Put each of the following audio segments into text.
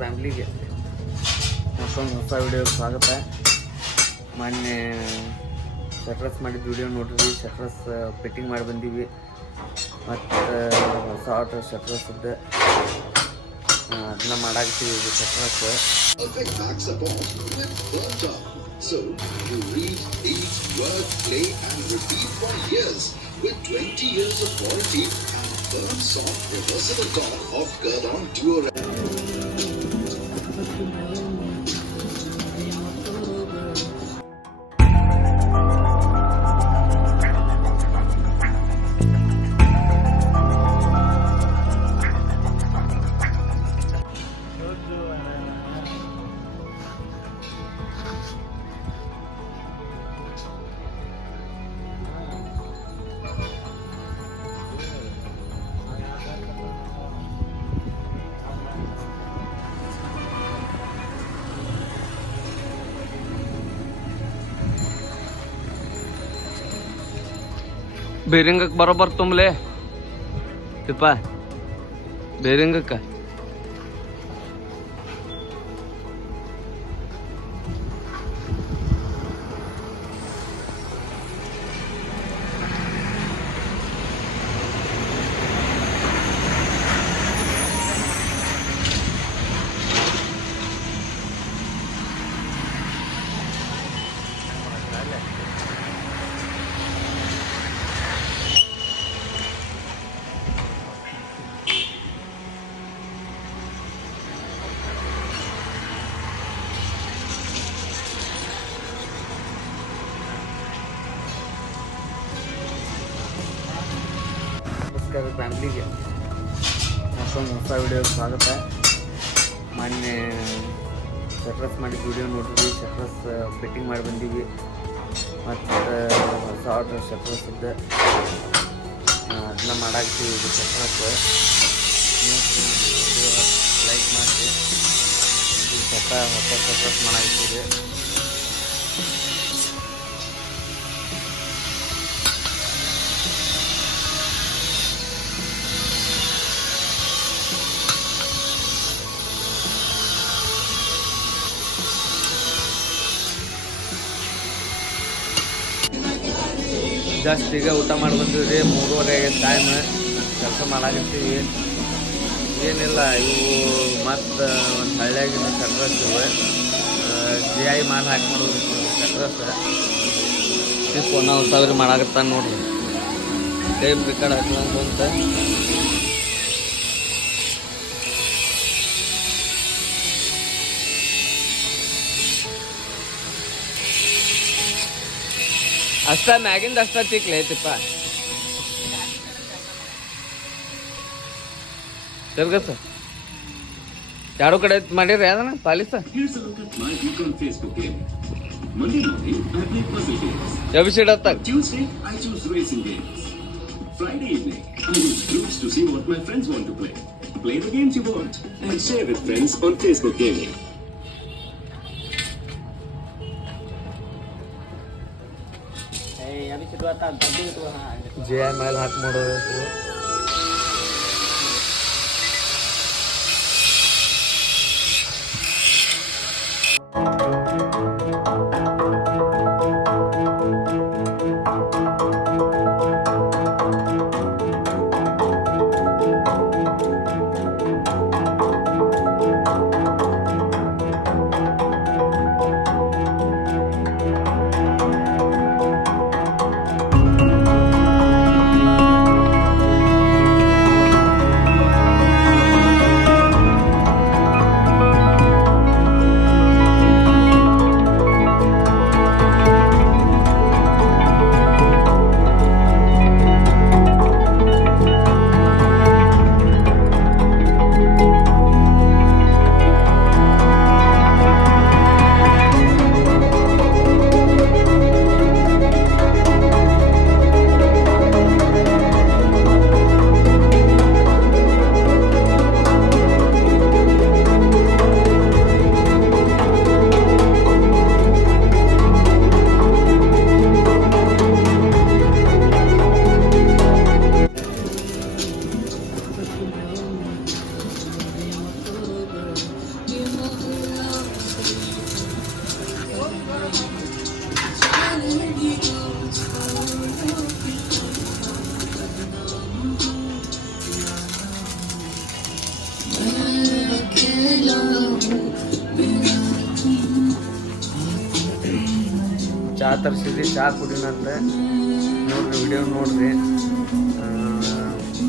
ಫ್ಯಾಮಿಲಿಗೆ ಮತ್ತೊಂದು ಹೊಸ ವಿಡಿಯೋಗೆ ಸ್ವಾಗತ. ಮೊನ್ನೆ ಶಟ್ರಸ್ ಮಾಡಿದ ವಿಡಿಯೋ ನೋಡ್ರಿ. ಶಟ್ರಸ್ ಫಿಟ್ಟಿಂಗ್ ಮಾಡಿ ಬಂದೀವಿ. ಮತ್ತು ಹೊಸ ಆರ್ಡರ್ ಶಟ್ರಸ್ದು ಅದನ್ನ ಮಾಡಾಕ್ತೀವಿ. ಇದು ಶಟ್ರಸ್ So you read, eat, work, play and repeat for years with 20 years of warranty and burn soft reversible top of Gerdon Duo. ಬೇರಿಂಗಕ್ಕೆ ಬರೋಬ್ಬರ ತುಂಬಲೆ Tippa ಬೇರಿಂಗಕ್ಕೆ ಫ್ಯಾಮಿಲಿಗೆ ಮತ್ತೊಂದು ಹೊಸ ವಿಡಿಯೋಗೆ ಸ್ವಾಗತ. ಮೊನ್ನೆ ಶಟ್ರಸ್ ಮಾಡಿದ ವಿಡಿಯೋ ನೋಡ್ರಿ. ಶಟ್ರಸ್ ಫಿಟ್ಟಿಂಗ್ ಮಾಡಿ ಬಂದೀವಿ. ಮತ್ತು ಹೊಸ ಆರ್ಡರ್ ಶಟ್ರಸ್ದು ಅದನ್ನ ಮಾಡಾಕ್ತೀವಿ. ಇದು ಶಟ್ರಸ್ ಲೈಕ್ ಮಾಡಿರಿ. ಈ ಹೊಸ ಶಟ್ರಸ್ ಮಾಡಾಕ್ತೀವಿ. ಜಸ್ಟ್ ಈಗ ಊಟ ಮಾಡಿ ಬಂದಿವ್ರಿ. 3:30 ಟೈಮ್. ಕೆಲಸ ಮಾಡಾಕತ್ತೀವಿ. ಏನಿಲ್ಲ, ಇವು ಮತ್ತು ಒಂದು ಹಳ್ಳಿಯಾಗಿನ ಶಟ್ರಸ್ ಇವೆ. GI ಮಾಲ್ ಹಾಕಿ ಮಾಡೋದು ಶಟ್ರಸ್. ಫೋನ್ 1,000 ಮಾಡಾಕತ್ತಾನ ನೋಡ್ರಿ. ಟೈಮ್ ರೆಕಾರ್ಡ್ ಹಾಕ್ಲಂತ ಅಷ್ಟ ಮ್ಯಾಗಿಂದ ಅಷ್ಟ ತಿಕ್ಲೆ ಐತಿಪ್ಪ. ತಿರ್ಗಸ ಎರಡು ಕಡೆ ಮಾಡಿರಿ ಅದನ್ನ ಪಾಲಿಸ. ಎಬಿಸಿಡ್ ಹತ್ತ Friday evening, I use groups to see what my friends want to play. Play the games you want and share with friends on Facebook Gaming. GI ಮಾಲ್ ಹಾಕಿ ಮಾಡೋದು. ಚಹಾ ತರಿಸಿದ್ರಿ, ಚಹಾ ಕುಡಿನಂತ ನೋಡ್ರಿ, ವಿಡಿಯೋ ನೋಡ್ರಿ.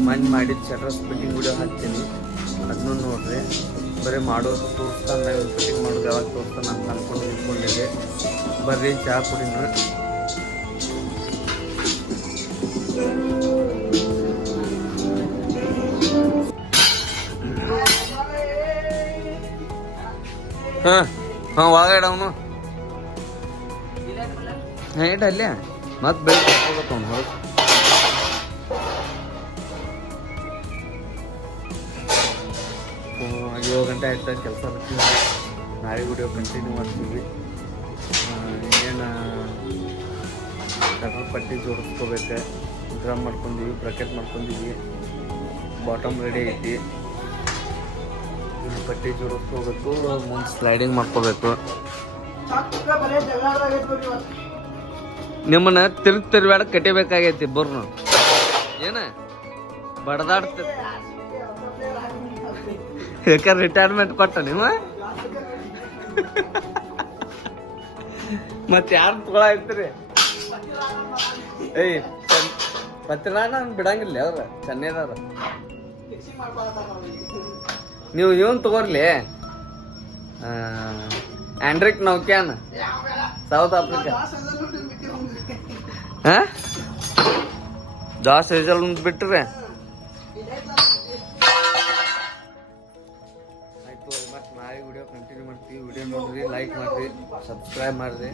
ಮಣ್ಣು ಮಾಡಿದ ಶಟರ್ ಫಿಟ್ಟಿಂಗ್ ವಿಡಿಯೋ ಹಾಕ್ತೀನಿ, ಅದನ್ನು ನೋಡ್ರಿ. ಬರೀ ಮಾಡೋದು ತೋರಿಸ್ತಾನೆ, ಫಿಟ್ಟಿಂಗ್ ಮಾಡೋದು ಯಾವಾಗ ತೋರಿಸ್ತಾನೆ ಅಂತ ಅನ್ಕೊಂಡಿದ್ದೆ. ಬರ್ರಿ ಚಹಾ ಕುಡಿನ. ಹಾಂ ಒಳಗಡೆ ಅವನು ಹೇಟ್ ಅಲ್ಲೇ ಮತ್ತೆ ಬೆಳಿಗ್ಗೆ ಹೋಗತ್ತ ಅವ್ನು ಹೊರಗೆ. 7 ಗಂಟೆ ಆಯ್ತಾ ಕೆಲಸ ಬರ್ತೀವಿ. ನಾಳೆ ವಿಡಿಯೋ ಕಂಟಿನ್ಯೂ ಮಾಡ್ತೀವಿ. ಏನು ಕಟರ್ ಪಟ್ಟಿ ಜೋಡಿಸ್ಕೋಬೇಕು, ಡ್ರಮ್ ಮಾಡ್ಕೊಂಡಿವಿ, ಬ್ರಕೆಟ್ ಮಾಡ್ಕೊಂಡಿವಿ, ಬಾಟಮ್ ರೆಡಿ ಐತಿ. ಪಟ್ಟಿ ಜೋಡಿಸ್ಕೋಬೇಕು, ಮುಂದೆ ಸ್ಲೈಡಿಂಗ್ ಮಾಡ್ಕೋಬೇಕು. ನಿಮ್ಮನ್ನ ತಿರ್ಬ್ಯಾಡ ಕಟ್ಟಿಬೇಕಾಗೈತಿ. ಬರ್ನು ಏನ ಬಡದಾಡ್ತ ಯಾಕಂದ್ರೆ ರಿಟೈರ್ಮೆಂಟ್ ಕೊಟ್ಟ ನಿಮ್ಮ ಮತ್ತೆ ಯಾರು ತಗೊಳ ಐತ್ರಿ? ಏಯ್ ಪತ್ತಿರಾಣ ಬಿಡಂಗಿಲ್ಲ ಅವ್ರ ಚೆನ್ನೈದವ್ರ. ನೀವು ಇವನ್ ತಗೋರ್ಲಿ, ಆಂಡ್ರಿಕ್ ನೌಕ್ಯಾನ್, ಸೌತ್ ಆಫ್ರಿಕಾ. ಜಾಸ್ ಏಜಲ್ ಬಿಟ್ರೆ ಆಯ್ತು. ಮತ್ತೆ ನಾಳೆ ವಿಡಿಯೋ ಕಂಟಿನ್ಯೂ ಮಾಡ್ತೀವಿ. ವಿಡಿಯೋ ನೋಡ್ರಿ, ಲೈಕ್ ಮಾಡ್ರಿ, ಸಬ್ಸ್ಕ್ರೈಬ್ ಮಾಡ್ರಿ.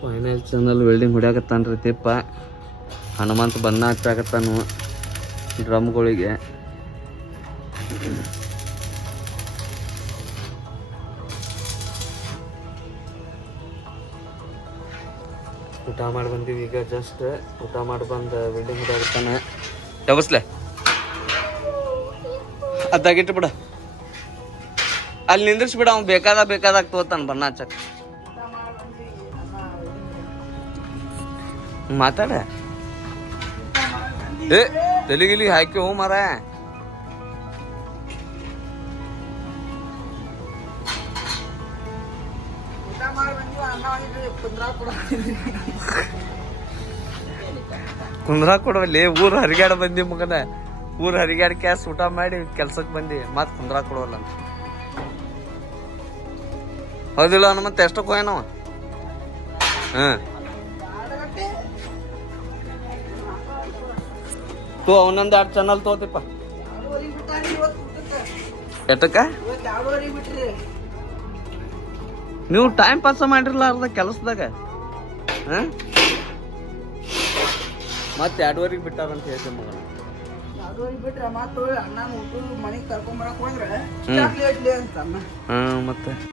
ಫೈನಲ್ ಚಾನಲ್ ವೆಲ್ಡಿಂಗ್ ಹೊಡ್ಯಾಕತ್ತಾನ್ರಿ ತಿಪ್ಪ. ಹನುಮಂತ ಬಣ್ಣ ಹಚ್ಚಾಕತ್ತಾನು ಡ್ರಮ್ಗಳಿಗೆ. ಊಟ ಮಾಡಿ ಬಂದೀವಿ ಈಗ. ಜಸ್ಟ್ ಊಟ ಮಾಡಿ ಬಂದು ವೆಲ್ಡಿಂಗ್ ಹೊಡ್ಯಾಕತ್ತಾನ. ಯಾವಸ್ಲೆ ಅದಾಗಿಟ್ಟು ಬಿಡ, ಅಲ್ಲಿ ನಿಂದ್ರಿಸ್ಬಿಡ. ಅವ್ನು ಬೇಕಾದಾಗ ತೋತಾನ ಬಣ್ಣ ಹಚ್ಚಕ್. ಮಾತಾಡ ಏ ತೆಲಿಗಿಲಿ ಹಾಕಿ ಹೋ ಮಾರ. ಕುಂದ್ರಾ ಕೊಡವಲ್ಲಿ ಊರು ಹರಿಗಾಡ ಬಂದಿ ಮಗನ. ಊರು ಹರಿಗಾಡ ಕ್ಯಾಸ್ ಊಟ ಮಾಡಿ ಕೆಲ್ಸಕ್ಕೆ ಬಂದಿ, ಮತ್ ಕುಂದ್ರಾ ಕೊಡವಲ್ಲ. ಹೌದಿಲ್ಲ ಅನ್ನ ಮತ್ತೆ ಎಷ್ಟಕ್ಕೆ ಹೋಯನವ? ತೋ ಅವನೊಂದು 2 ಚಾನಲ್ ತೋತಿಪ್ಪ. ಎಷ್ಟಕ್ಕ ನೀವು ಟೈಮ್ ಪಾಸ್ ಮಾಡಿರ್ಲಾರ್ದ ಕೆಲಸದಾಗ? ಮತ್ತೆ 2:30 ಬಿಟ್ಟಾರಂತ ಹೇಳ್ತೀನಿ ಮಗ. 2:30 ಬಿಟ್ರೆ ಮತ್ತೆ ಅಣ್ಣ ಮನೆಗೆ ಕರ್ಕೊಂಡ್ ಬರಕ್ ಹೋದ್ರೆ ಮತ್ತೆ